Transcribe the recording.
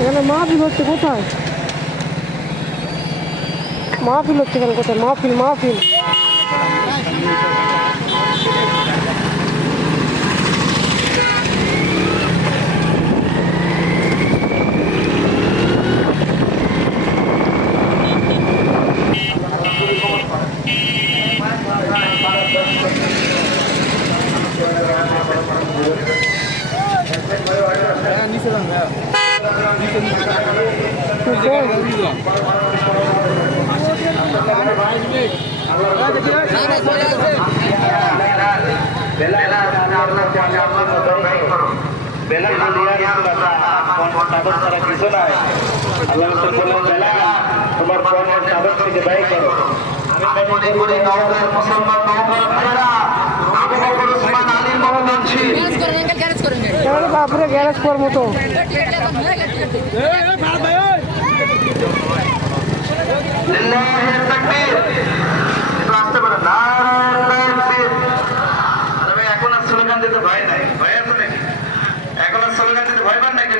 এখানে মাহফিল হচ্ছে কোথায়? মাহফিল হচ্ছে এখানে কোথায়? মাহফিল মাহফিল বেলা কাগজ ছাড়া কিছু নাই আল্লাহ বেলা তোমার পণ্যের কাগজ থেকে ব্যয় করো আমি মনে মুসলমান নারায়ণ গ্যারেজ পর মতো এখন আর স্লোগান দিতে ভয় নাই। ভয় আছে নাকি? এখন আর স্লোগান দিতে ভয় পান নাকি?